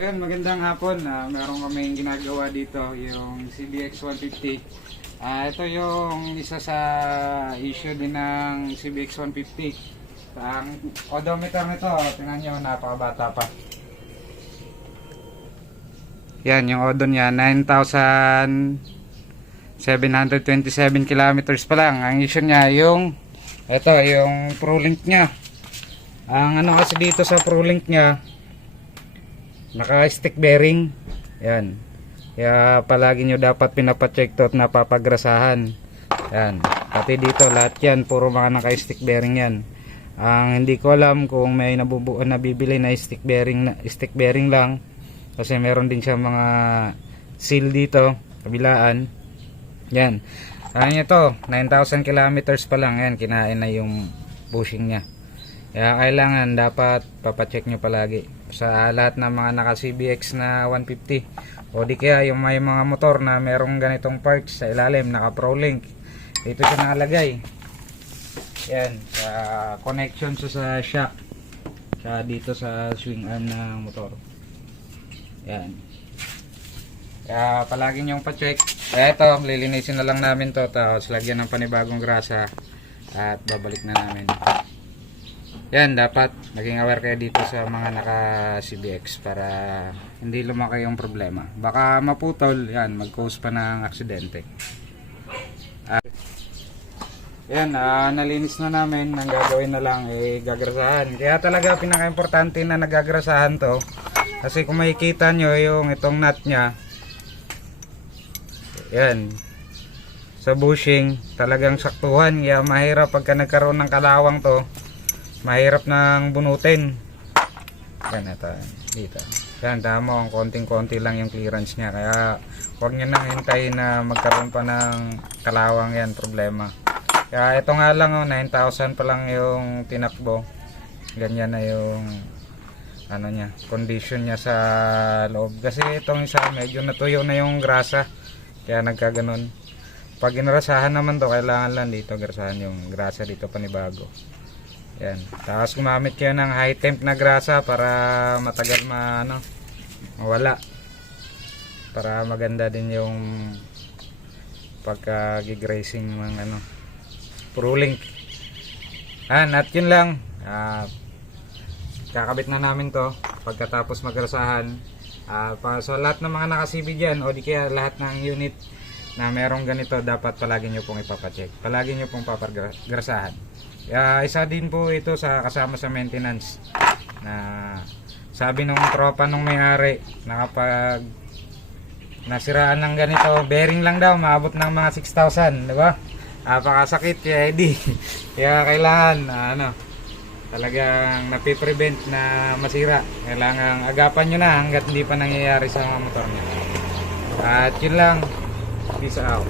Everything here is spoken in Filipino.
Ayun, magandang hapon. Meron kaming ginagawa dito, yung CBX 150. Ito yung isa sa issue din ng CBX 150. Ang odometer nito, tingnan nyo, napakabata pa. Yan, yung odo niya, 9,727 kilometers pa lang. Ang issue niya, yung ProLink niya. Ang ano kasi dito sa ProLink niya, naka-stick bearing. Yan. Kaya palagi nyo dapat pinapacheck to at napapagrasahan. Yan. Pati dito lahat yan, puro mga naka-stick bearing yan. Ang hindi ko alam kung may nabibili na stick bearing lang. Kasi meron din siya mga seal dito, kabilaan. Yan. Kaya nyo to, 9,000 kilometers pa lang. Yan, kinain na yung bushing nya. Kaya kailangan dapat papacheck nyo palagi sa lahat ng mga naka CBX na 150 o di kaya yung may mga motor na merong ganitong parts sa ilalim, naka ProLink, dito siya nakalagay. Yan, sa connection sa shock, sa dito sa swing arm ng motor. Yan, kaya palagi nyong pacheck. Eto, lilinisin na lang namin to, tapos lagyan ng panibagong grasa at babalik na namin. Yan, dapat maging aware kayo dito sa mga naka CBX para hindi lumaki yung problema. Baka maputol, yan, mag-cause pa ng aksidente. Yan, nalinis na namin. Ang gagawin na lang gagrasahan. Kaya talaga pinaka-importante na nagagrasahan to. Kasi kung makikita nyo yung itong nut nya, yan, sa bushing, talagang saktuhan. Kaya mahirap pagka nagkaroon ng kalawang to. Mahirap nang bunutin. Yan, ito dito. Yan, tama, konting-konti lang yung clearance niya. Kaya huwag nyo nang hintayin na magkaroon pa ng kalawang. Yan, problema. Kaya ito nga lang, 9,000 pa lang yung tinakbo. Ganyan na yung ano niya, condition niya sa loob. Kasi itong isa, medyo natuyo na yung grasa. Kaya nagkaganon. Pag ginarasahan naman to, kailangan lang dito grasahan yung grasa dito panibago. Yan. Tapos gumamit kayo ng high temp na grasa para matagal mawala. Para maganda din yung pagka-grazing ng ProLink. At yun lang. Kakabit na namin to pagkatapos magrasahan. So lahat ng mga naka-CB dyan o di kaya lahat ng unit na merong ganito, dapat palagi nyo pong ipapacheck. Palagi nyo pong papagrasahan. Isa din po ito sa kasama sa maintenance na sabi nung tropa nung may-ari na kapag nasiraan ng ganito, bearing lang daw maabot ng mga 6,000, di ba? Napakasakit kaya hindi. Kaya kailangan talagang napiprevent na masira. Kailangan agapan nyo na hanggat hindi pa nangyayari sa mga motor nyo. At yun lang. Peace out.